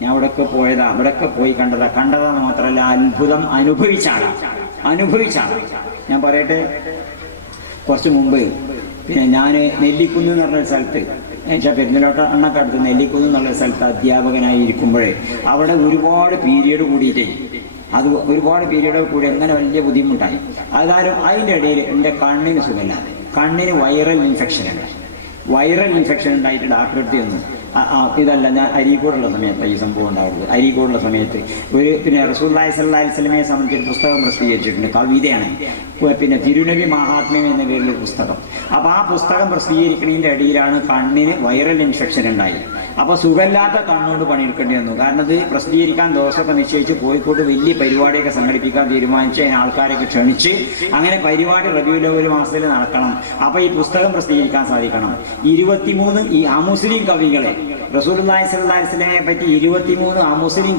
ഞാൻ അവിടെയൊക്കെ പോയതാ അവിടെയൊക്കെ പോയി കണ്ടതാ. കണ്ടതാന്ന് മാത്രമല്ല അത്ഭുതം അനുഭവിച്ചാണ്. അനുഭവിച്ചാണ്. ഞാൻ പറയട്ടെ കുറച്ച് മുമ്പ് പിന്നെ ഞാൻ നെല്ലിക്കുന്ന് പറഞ്ഞ സ്ഥലത്ത് എന്നുവെച്ചാൽ പെരുന്നലോട്ട അണ്ണക്കടുത്ത് നെല്ലിക്കുന്ന് എന്നുള്ള സ്ഥലത്ത് അധ്യാപകനായി ഇരിക്കുമ്പോഴേ അവിടെ ഒരുപാട് പീരീഡ് കൂടിയിട്ടേ അത് ഒരുപാട് പീരീഡ് കൂടി അങ്ങനെ വലിയ ബുദ്ധിമുട്ടായി. അതാരും അതിന്റെ ഇടയിൽ എന്റെ കണ്ണിന് സുഖമില്ലാതെ കണ്ണിന് വൈറൽ ഇൻഫെക്ഷൻ ഉണ്ട് വൈറൽ ഇൻഫെക്ഷൻ ഉണ്ടായിട്ട് ഡാക്ടർ അടുത്ത് ചെന്നു ഇതല്ല ഞാൻ അരീക്കോടുള്ള സമയത്ത് ഈ സംഭവം ഉണ്ടാവുന്നത് അരീക്കോടുള്ള സമയത്ത് ഒരു പിന്നെ റസൂല്ലായി സല്ലാഹി സ്വലമയെ സംബന്ധിച്ച് പുസ്തകം പ്രസിദ്ധീകരിച്ചിട്ടുണ്ട് കവിതയാണ്. പിന്നെ തിരുനബി മഹാത്മ്യം എന്ന പേരിൽ പുസ്തകം. അപ്പോൾ ആ പുസ്തകം പ്രസിദ്ധീകരിക്കുന്നതിന്റെ അടിയിലാണ് കണ്ണിന് വൈറൽ ഇൻഫെക്ഷൻ ഉണ്ടായത് അപ്പോൾ സുഖമില്ലാത്ത കണ്ണുകൊണ്ട് പണിയെടുക്കേണ്ടി വന്നു. കാരണം ഇത് പ്രസിദ്ധീകരിക്കാൻ ദിവസമൊക്കെ നിശ്ചയിച്ച് കോഴിക്കോട്ട് വലിയ പരിപാടിയൊക്കെ സംഘടിപ്പിക്കാൻ തീരുമാനിച്ച് അതിന് ആൾക്കാരൊക്കെ ക്ഷണിച്ച് അങ്ങനെ പരിപാടി റബിയുല ഒരു മാസത്തിൽ നടക്കണം. അപ്പോൾ ഈ പുസ്തകം പ്രസിദ്ധീകരിക്കാൻ സാധിക്കണം. ഇരുപത്തിമൂന്ന് ഈ അമുസ്ലിം കവികളെ റസൂലുള്ളാഹി സ്വല്ലല്ലാഹി വസല്ലമയെ പറ്റി ഇരുപത്തിമൂന്ന്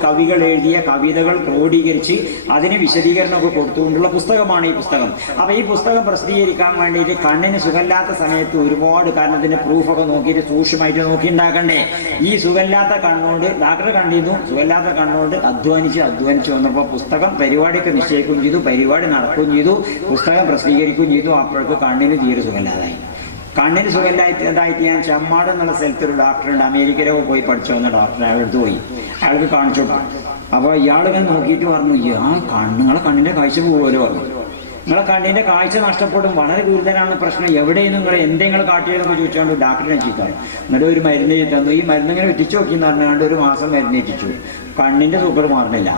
കവികൾ എഴുതിയ കവിതകൾ ക്രോഡീകരിച്ച് അതിന് വിശദീകരണമൊക്കെ കൊടുത്തുകൊണ്ടുള്ള പുസ്തകമാണ് ഈ പുസ്തകം. അപ്പോൾ ഈ പുസ്തകം പ്രസിദ്ധീകരിക്കാൻ വേണ്ടിയിട്ട് കണ്ണിന് സുഖമില്ലാത്ത സമയത്ത് ഒരുപാട് കാരണം ഇതിന്റെ പ്രൂഫൊക്കെ നോക്കിയിട്ട് സൂക്ഷ്മമായിട്ട് നോക്കി ഉണ്ടാക്കണ്ടേ ഈ സുഖമില്ലാത്ത കണ്ണുകൊണ്ട് ഡാക്ടർ കണ്ടിരുന്നു. സുഖമില്ലാത്ത കണ്ണുകൊണ്ട് അധ്വാനിച്ച് അധ്വാനിച്ച് വന്നപ്പോൾ പുസ്തകം പരിപാടിയൊക്കെ നിശ്ചയിക്കുകയും ചെയ്തു. പരിപാടി നടക്കുകയും ചെയ്തു. പുസ്തകം പ്രസിദ്ധീകരിക്കുകയും ചെയ്തു. അപ്പോഴേക്ക് കണ്ണിന് തീരെ സുഖമില്ലാതായി. കണ്ണിന് സുഖമില്ലായിട്ട് എന്തായിട്ട് ഞാൻ ചമ്മാട് എന്നുള്ള സ്ഥലത്ത് ഒരു ഡോക്ടറുണ്ട്. അമേരിക്കയിലൊക്കെ പോയി പഠിച്ചു വന്ന ഡോക്ടർ അയാളടുത്ത് പോയി. അയാൾക്ക് കാണിച്ചു അപ്പോൾ ഇയാൾ ഇങ്ങനെ നോക്കിയിട്ട് പറഞ്ഞു ആ കണ്ണുങ്ങളെ കണ്ണിന്റെ കാഴ്ച പോകുമല്ലോ പറഞ്ഞു. നിങ്ങളെ കണ്ണിന്റെ കാഴ്ച നഷ്ടപ്പെടും വളരെ ഗുരുതരമാണ് പ്രശ്നം എവിടെയും നിങ്ങൾ എന്തെങ്കിലും കാട്ടിയതെന്ന് ചോദിച്ചുകൊണ്ട് ഡോക്ടറിനെ ചീത്താണ് എന്നിട്ട് ഒരു മരുന്ന് തന്നു. ഈ മരുന്ന് ഇങ്ങനെ എത്തിച്ചു നോക്കി എന്ന് പറഞ്ഞുകൊണ്ട് ഒരു മാസം മരുന്ന് എത്തിച്ചു കണ്ണിന്റെ സൂപ്പർ മാറുന്നില്ല.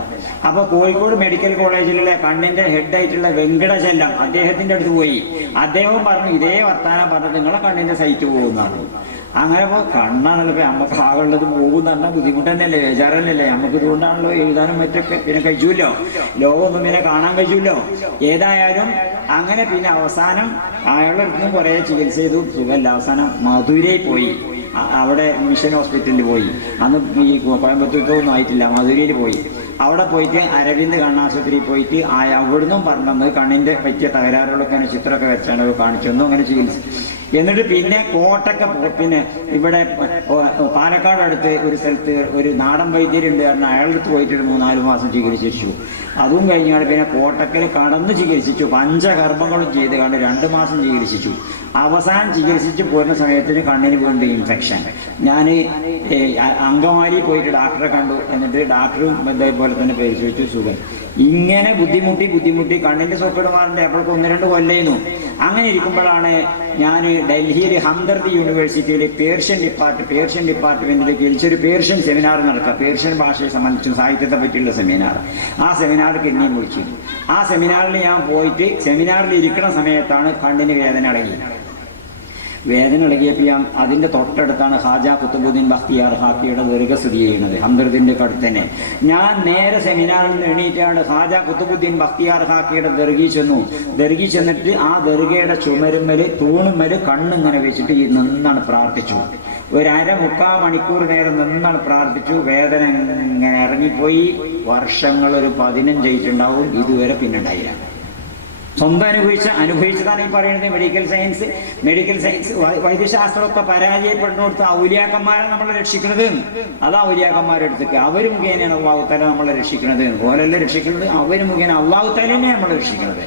അപ്പൊ കോഴിക്കോട് മെഡിക്കൽ കോളേജിലുള്ള ഹെഡ് ഹെഡായിട്ടുള്ള വെങ്കടചെല്ലം അദ്ദേഹത്തിന്റെ അടുത്ത് പോയി. അദ്ദേഹം പറഞ്ഞു ഇതേ വർത്താനം പറഞ്ഞത് നിങ്ങളെ കണ്ണിന്റെ സൈറ്റ് പോകുന്നതാണ്. അങ്ങനെ കണ്ണാണല്ലോ അമ്മ ആകുള്ളത് പോകുന്ന പറഞ്ഞാൽ ബുദ്ധിമുട്ട് തന്നെയല്ലേ ബേജാറന്നല്ലേ നമുക്ക് ഇതുകൊണ്ടാണല്ലോ എഴുതാനും മറ്റൊക്കെ പിന്നെ കഴിച്ചുല്ലോ? ലോകമൊന്നും പിന്നെ കാണാൻ കഴിച്ചുല്ലോ? ഏതായാലും അങ്ങനെ പിന്നെ അവസാനം അയാളുടെ അടുത്തും കുറേ ചികിത്സ ചെയ്തു സുഖമല്ല. അവസാനം മധുരയിൽ പോയി. അവിടെ മിഷൻ ഹോസ്പിറ്റലിൽ പോയി. അന്ന് ഈ കോയമ്പത്തൂർക്കൊന്നും ആയിട്ടില്ല മധുരയിൽ പോയി. അവിടെ പോയിട്ട് അരവിന്ദ് കണ്ണാശുപത്രിയിൽ പോയിട്ട് അവിടുന്നും പറഞ്ഞത് കണ്ണിന്റെ പറ്റിയ തകരാറുകളൊക്കെ ചിത്രമൊക്കെ വെച്ചാണ് കാണിച്ചു ഒന്നും അങ്ങനെ ചികിത്സ എന്നിട്ട് പിന്നെ കോട്ടക്ക പിന്നെ ഇവിടെ പാലക്കാട് അടുത്ത് ഒരു സ്ഥലത്ത് ഒരു നാടൻ വൈദ്യരുണ്ട് കാരണം അയാളുടെ അടുത്ത് പോയിട്ട് ഒരു മൂന്നാൽ മാസം ചികിത്സിച്ചു. അതും കഴിഞ്ഞാണ് പിന്നെ കോട്ടക്കൽ കടന്ന് ചികിത്സിച്ചു. പഞ്ചകർമ്മങ്ങളും ചെയ്ത് കണ്ട് രണ്ട് മാസം ചികിത്സിച്ചു. അവസാനം ചികിത്സിച്ച് പോരുന്ന സമയത്തിന് കണ്ണിന് വീണ്ടും ഇൻഫെക്ഷൻ ഞാൻ അങ്കമാലി പോയിട്ട് ഡോക്ടറെ കണ്ടു. എന്നിട്ട് ഡോക്ടറും ഇതേപോലെ തന്നെ പരിശോധിച്ചു സുഖം. ഇങ്ങനെ ബുദ്ധിമുട്ടി ബുദ്ധിമുട്ടി കണ്ണിന്റെ സോക്കേട് മാറിന്റെ അപ്പോഴൊക്കെ ഒന്ന് രണ്ട് കൊല്ലായിരുന്നു. അങ്ങനെ ഇരിക്കുമ്പോഴാണ് ഞാൻ ഡൽഹിയിലെ ഹംദർദി യൂണിവേഴ്സിറ്റിയിലെ പേർഷ്യൻ ഡിപ്പാർട്ട് പേർഷ്യൻ ഡിപ്പാർട്ട്മെന്റിലേക്ക് വിളിച്ചൊരു പേർഷ്യൻ സെമിനാർ നടക്കുക. പേർഷ്യൻ ഭാഷയെ സംബന്ധിച്ചും സാഹിത്യത്തെ പറ്റിയുള്ള സെമിനാർ. ആ സെമിനാർക്ക് എന്നെയും വിളിച്ചു ആ സെമിനാറിൽ ഞാൻ പോയിട്ട് സെമിനാറിൽ ഇരിക്കുന്ന സമയത്താണ് കണ്ണിന് വേദന അടങ്ങി വേദന ഇളകിയപ്പോൾ ഞാൻ അതിന്റെ തൊട്ടടുത്താണ് ഹാജ കുത്തബുദ്ദീൻ ബഖ്തിയാർ ഹാക്കിയുടെ ദീർഘ സ്ഥിതി ചെയ്യുന്നത് ഹംദർദിന്റെ അടുത്ത് ഞാൻ നേരെ സെമിനാറിൽ നിന്ന് എണീറ്റാണ് ഹാജ കുത്തബുദ്ദീൻ ബഖ്തിയാർ ഹാക്കിയുടെ ദർഗി ചെന്നു. ദർഗി ചെന്നിട്ട് ആ ദർഗയുടെ ചുമരുമ്മൽ തൂണുമ്മൽ കണ്ണിങ്ങനെ വെച്ചിട്ട് ഈ നിന്നാണ് പ്രാർത്ഥിച്ചു. ഒരു അര മുക്കാ മണിക്കൂർ നേരം നിന്നാണ് പ്രാർത്ഥിച്ചു. വേദന ഇങ്ങനെ ഇറങ്ങിപ്പോയി. വർഷങ്ങൾ ഒരു പതിനഞ്ചായിട്ടുണ്ടാവും ഇതുവരെ പിന്നെ ഉണ്ടായില്ല സ്വന്തം അനുഭവിച്ച അനുഭവിച്ചതാണ് ഈ പറയുന്നത് മെഡിക്കൽ സയൻസ് മെഡിക്കൽ സയൻസ് വൈ- വൈദ്യശാസ്ത്രമൊക്കെ പരാജയപ്പെടുന്നിടത്ത് ഔലിയാക്കന്മാരെ നമ്മളെ രക്ഷിക്കുന്നത് അത് ഔലിയാക്കന്മാരുടെ അടുത്തേക്ക്. അവർ മുഖേനയാണ് അള്ളാഹുത്താല നമ്മളെ രക്ഷിക്കുന്നത് പോലെയല്ല രക്ഷിക്കുന്നത് അവർ മുഖേന അള്ളാഹുത്താല തന്നെയാണ് നമ്മളെ രക്ഷിക്കുന്നത്